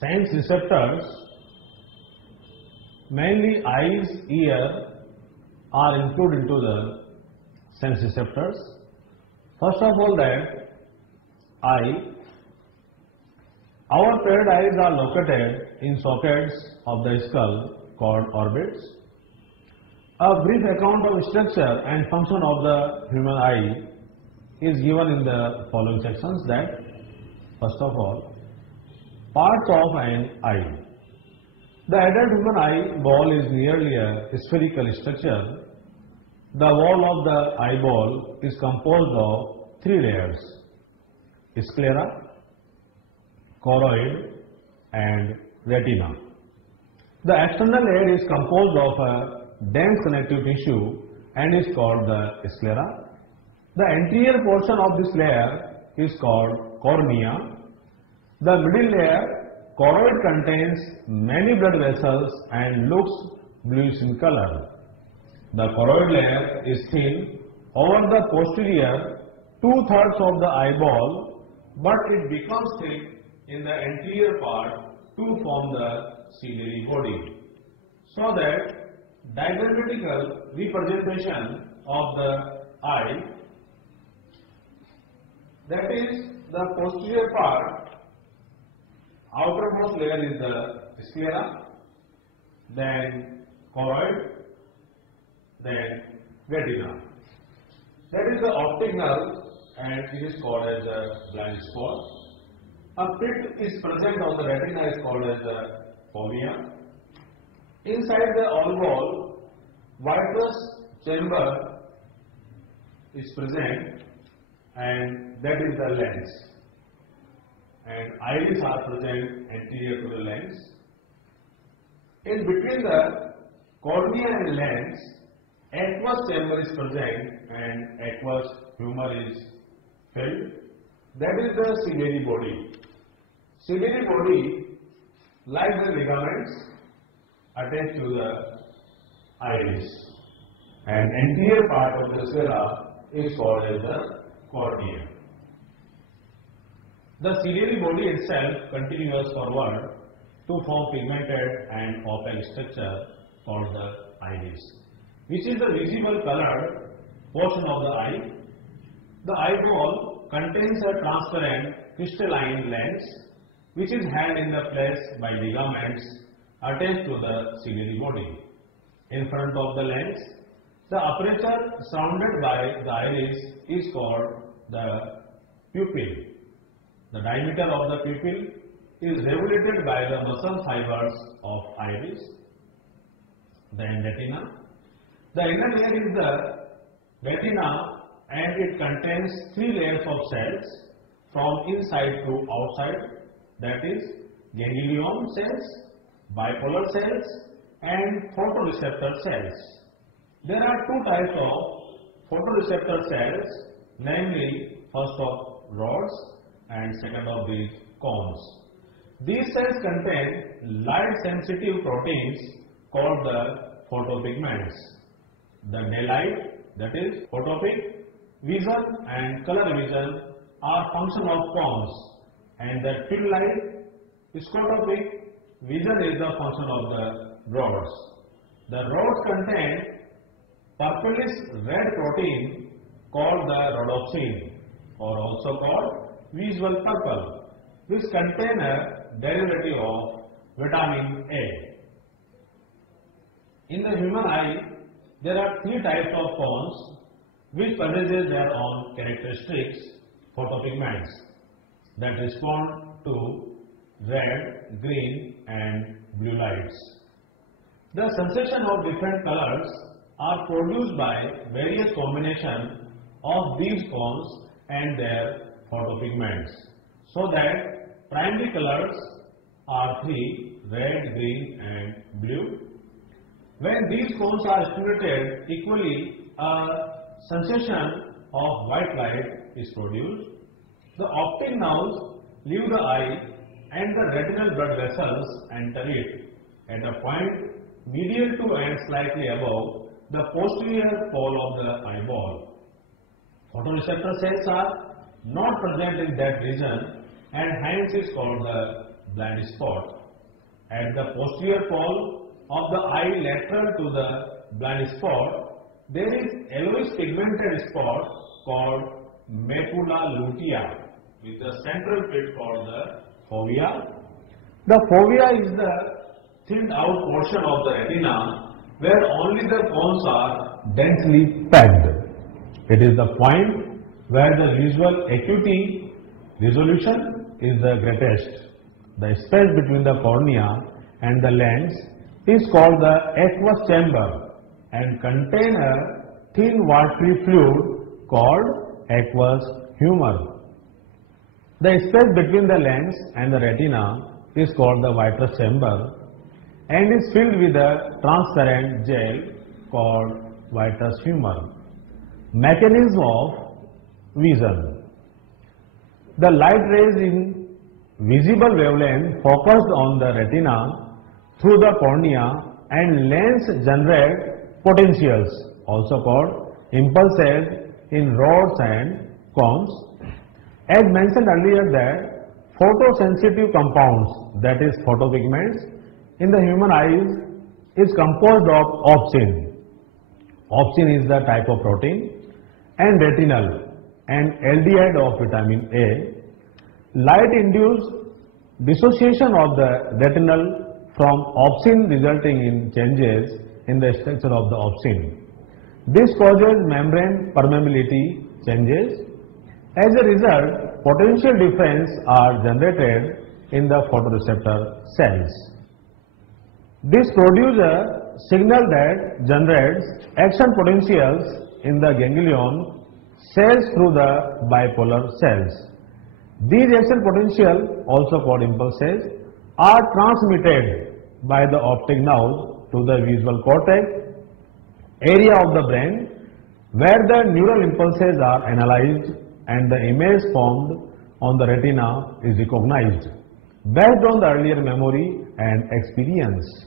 Sense receptors, mainly eyes, ear, are included into the sense receptors. First of all, that eye. Our paired eyes are located in sockets of the skull called orbits. A brief account of structure and function of the human eye is given in the following sections. That first of all, parts of an eye. The adult human eye ball is nearly a spherical structure. The wall of the eyeball is composed of three layers: sclera, choroid and retina. The external layer is composed of a dense connective tissue and is called the sclera. The anterior portion of this layer is called cornea. The middle layer, choroid, contains many blood vessels and looks bluish in color. The choroid layer is thin over the posterior 2/3 of the eyeball, but it becomes thick in the anterior part to form the ciliary body, so that diagrammatical representation of the eye, that is the posterior part, outermost layer is the sclera, then choroid, then retina. That is the optic nerve and it is called as the blind spot. A pit is present on the retina is called as the fovea. Inside the eyeball, vitreous chamber is present and that is the lens. And iris are present anterior to the lens. In between the cornea and lens, aqueous chamber is present and aqueous humor is filled. That is the ciliary body. Ciliary body, like the ligaments, attached to the iris, and anterior part of the sclera is called as the cornea. The ciliary body itself continues forward to form pigmented and opaque structure called the iris, which is the visible colored portion of the eye. The eyeball contains a transparent crystalline lens which is held in the place by ligaments attached to the ciliary body. In front of the lens, the aperture surrounded by the iris is called the pupil. The diameter of the pupil is regulated by the muscle fibers of iris. Then retina. The inner layer is the retina and it contains three layers of cells from inside to outside, that is ganglion cells, bipolar cells and photoreceptor cells. There are two types of photoreceptor cells, namely first of rods and second of these cones. These cells contain light sensitive proteins called the photopigments. The daylight, that is photopic, vision and color vision are function of cones, and the field light, scotopic vision is the function of the rods. The rods contain purplish red protein called the rhodopsin, or also called visual purple, which contain a derivative of vitamin A. In the human eye, there are three types of cones which possesses their own characteristics, photopigments, that respond to red, green and blue lights. The sensation of different colors are produced by various combination of these cones and their photopigments, so that primary colors are three: red, green and blue. When these cones are stimulated equally, a sensation of white light is produced. The optic nerves leave the eye and the retinal blood vessels enter it at a point medial to and slightly above the posterior pole of the eyeball. Photoreceptor cells are not present in that region and hence is called the blind spot. At the posterior pole of the eye lateral to the blind spot, there is yellowish pigmented spot called macula lutea with the central pit called the fovea. The fovea is the thinned out portion of the retina where only the cones are densely packed. It is the point where the visual acuity resolution is the greatest. The space between the cornea and the lens is called the aqueous chamber and contain a thin watery fluid called aqueous humor. The space between the lens and the retina is called the vitreous chamber and is filled with a transparent gel called vitreous humor. Mechanism of vision. The light rays in visible wavelength focused on the retina through the cornea and lens generate potentials, also called impulses, in rods and cones. As mentioned earlier that photosensitive compounds, that is photopigments, in the human eyes is composed of opsin. Opsin is the type of protein, and retinal and aldehyde of vitamin A. Light induced dissociation of the retinal from opsin resulting in changes in the structure of the opsin. This causes membrane permeability changes. As a result, potential difference are generated in the photoreceptor cells. This produces a signal that generates action potentials in the ganglion cells through the bipolar cells. These action potentials, also called impulses, are transmitted by the optic nerve to the visual cortex area of the brain where the neural impulses are analyzed and the image formed on the retina is recognized based on the earlier memory and experience.